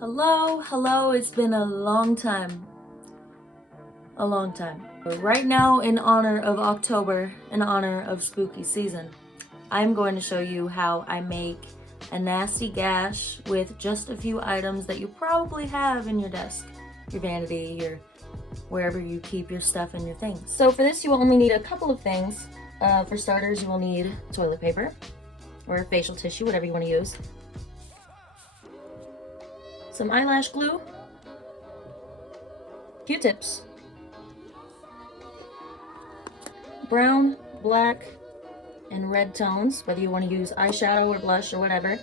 Hello, it's been a long time. But right now, in honor of October, in honor of spooky season, I'm going to show you how I make a nasty gash with just a few items that you probably have in your desk, your vanity, wherever you keep your stuff and your things. So for this, you will only need a couple of things. For starters, you will need toilet paper or facial tissue, whatever you want to use. Some eyelash glue, Q-tips, brown, black, and red tones, whether you want to use eyeshadow or blush or whatever.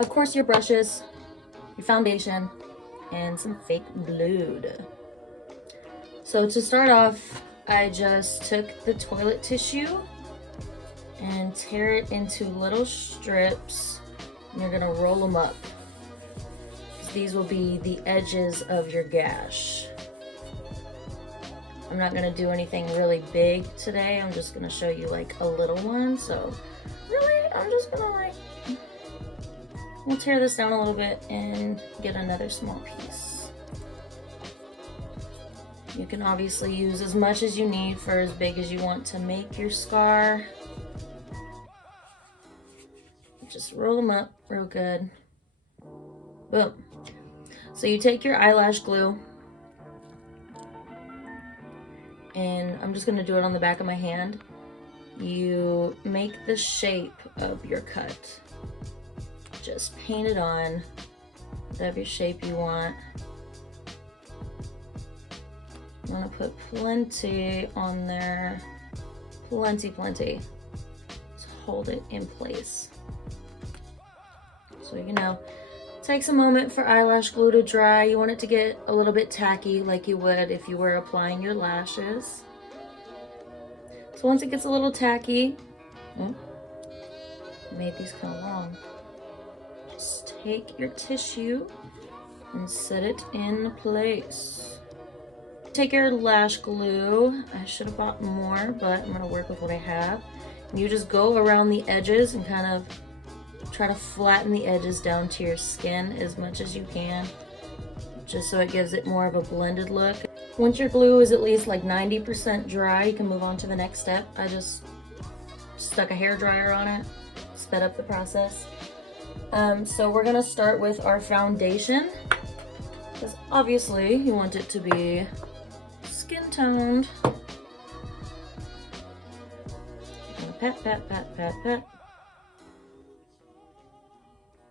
Of course, your brushes, your foundation, and some fake glue. So to start off, I just took the toilet tissue and tear it into little strips, and you're gonna roll them up. These will be the edges of your gash. I'm not gonna do anything really big today. I'm just gonna show you like a little one. So really, I'm just gonna we'll tear this down a little bit and get another small piece. You can obviously use as much as you need for as big as you want to make your scar. Just roll them up real good. Boom. So you take your eyelash glue, and I'm just gonna do it on the back of my hand. You make the shape of your cut. Just paint it on, whatever shape you want. I'm gonna put plenty on there, plenty, to hold it in place. So you know, takes a moment for eyelash glue to dry. You want it to get a little bit tacky like you would if you were applying your lashes. So once it gets a little tacky, made these kind of long. Just take your tissue and set it in place. Take your lash glue. I should have bought more, but I'm gonna work with what I have. And you just go around the edges and kind of try to flatten the edges down to your skin as much as you can, just so it gives it more of a blended look. Once your glue is at least like 90% dry, you can move on to the next step. I just stuck a hair dryer on it, sped up the process. So we're gonna start with our foundation, because obviously you want it to be skin toned. Pat, pat, pat, pat, pat.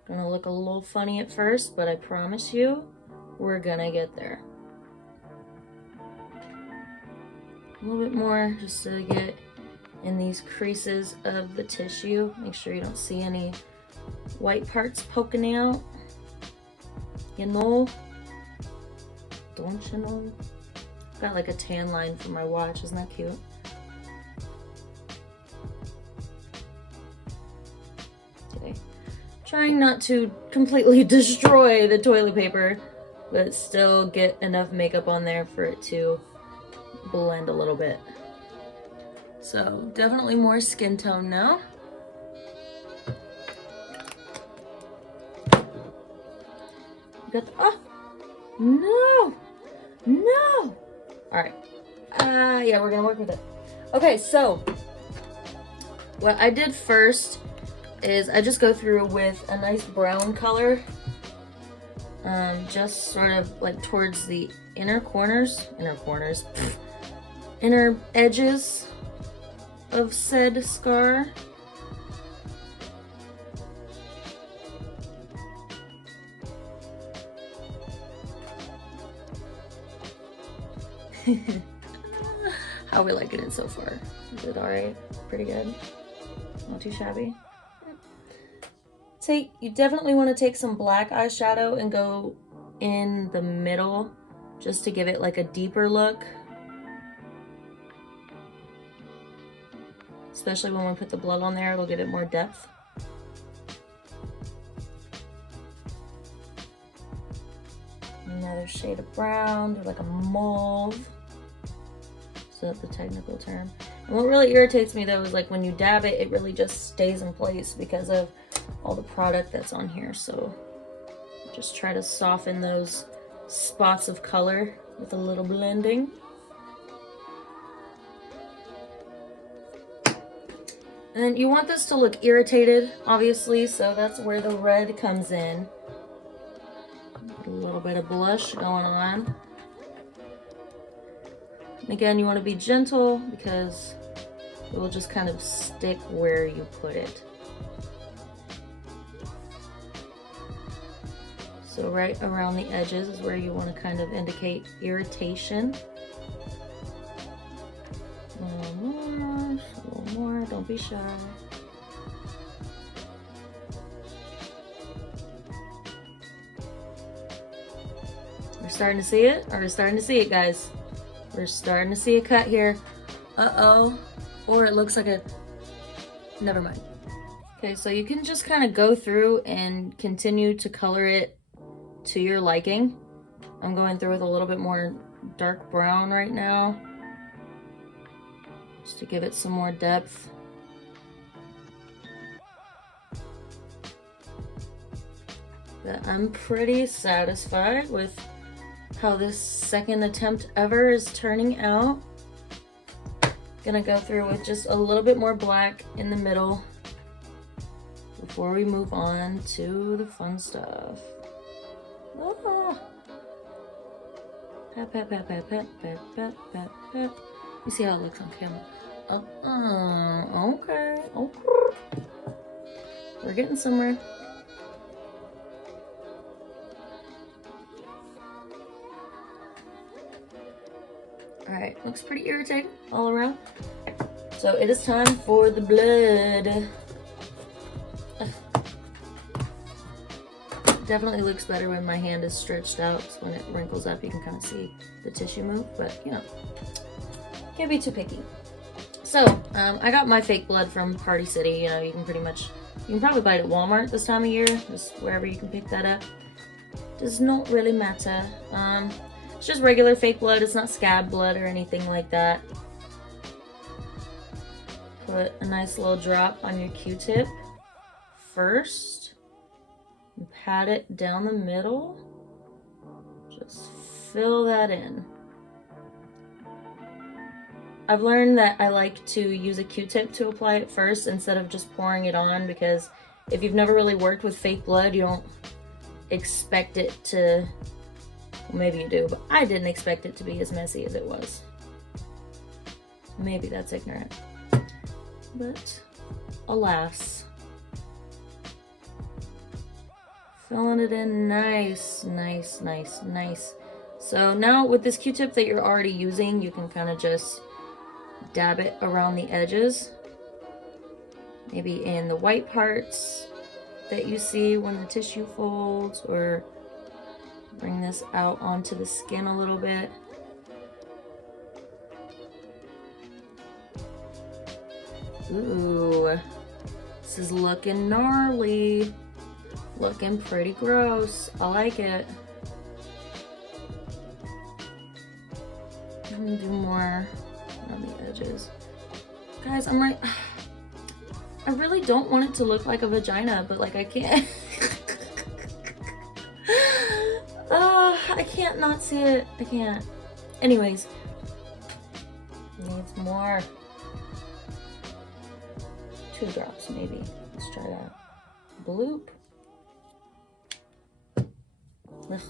Gonna look a little funny at first, but I promise you, we're gonna get there. A little bit more just to get in these creases of the tissue. Make sure you don't see any white parts poking out. You know? Don't you know? Got like a tan line from my watch, isn't that cute? Okay. Trying not to completely destroy the toilet paper, but still get enough makeup on there for it to blend a little bit. So definitely more skin tone now. Got the, oh, no. All right, yeah, we're gonna work with it. Okay, so what I did first is I just go through with a nice brown color, just sort of like towards the inner edges of said scar. How are we liking it so far? Is it alright? Pretty good? Not too shabby? You definitely want to take some black eyeshadow and go in the middle just to give it like a deeper look. Especially when we put the blood on there, it'll give it more depth. Another shade of brown, do like a mauve. So that's the technical term. And what really irritates me though is like when you dab it, it really just stays in place because of all the product that's on here. So Just try to soften those spots of color with a little blending. And then you want this to look irritated, obviously, so that's where the red comes in. A little bit of blush going on. And again, you want to be gentle because it will just kind of stick where you put it. So right around the edges is where you want to kind of indicate irritation. A little more, don't be shy. We're starting to see it? We're starting to see it, guys. We're starting to see a cut here. Uh-oh. Or it looks like a... Never mind. Okay, so you can just kind of go through and continue to color it to your liking. I'm going through with a little bit more dark brown right now, just to give it some more depth. But I'm pretty satisfied with how this second attempt ever is turning out. Gonna go through with just a little bit more black in the middle before we move on to the fun stuff. Ah. Pat, pat, pat, pat, pat, pat, pat, pat, pat. You see how it looks on camera. Okay, okay. We're getting somewhere. Alright, looks pretty irritating all around. So it is time for the blood. Definitely looks better when my hand is stretched out. So when it wrinkles up, you can kind of see the tissue move, but you know, can't be too picky. So I got my fake blood from Party City. You know, you can probably buy it at Walmart this time of year, just wherever you can pick that up. Does not really matter. It's just regular fake blood. It's not scab blood or anything like that. Put a nice little drop on your Q-tip first. And pat it down the middle. Just fill that in. I've learned that I like to use a Q-tip to apply it first instead of just pouring it on, because if you've never really worked with fake blood, you don't expect it to, well, maybe you do, but I didn't expect it to be as messy as it was. Maybe that's ignorant, but alas. Filling it in nice, nice, nice, nice. So now with this Q-tip that you're already using, you can kind of just dab it around the edges. Maybe in the white parts that you see when the tissue folds, or bring this out onto the skin a little bit. Ooh, this is looking gnarly. Looking pretty gross. I like it. I'm gonna do more on the edges. Guys, I really don't want it to look like a vagina, but like I can't. I can't not see it. I can't. Anyways. Needs more. 2 drops maybe. Let's try that. Bloop. Ugh.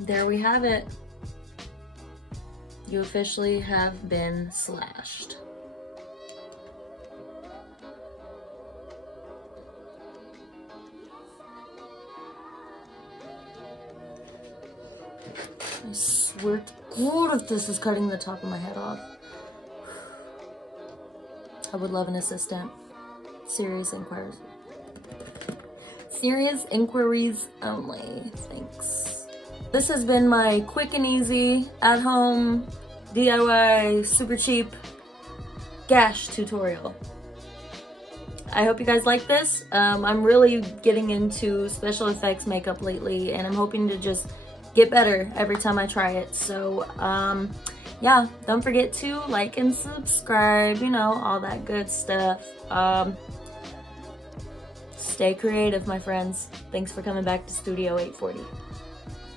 There we have it. You officially have been slashed. I swear to God, if this is cutting the top of my head off. I would love an assistant. Serious inquiries. Serious inquiries only. Thanks. This has been my quick and easy, at home, DIY, super cheap Gash tutorial. I hope you guys like this. I'm really getting into special effects makeup lately, and I'm hoping to just get better every time I try it. So yeah, don't forget to like and subscribe, you know, all that good stuff. Stay creative, my friends. Thanks for coming back to Studio 840.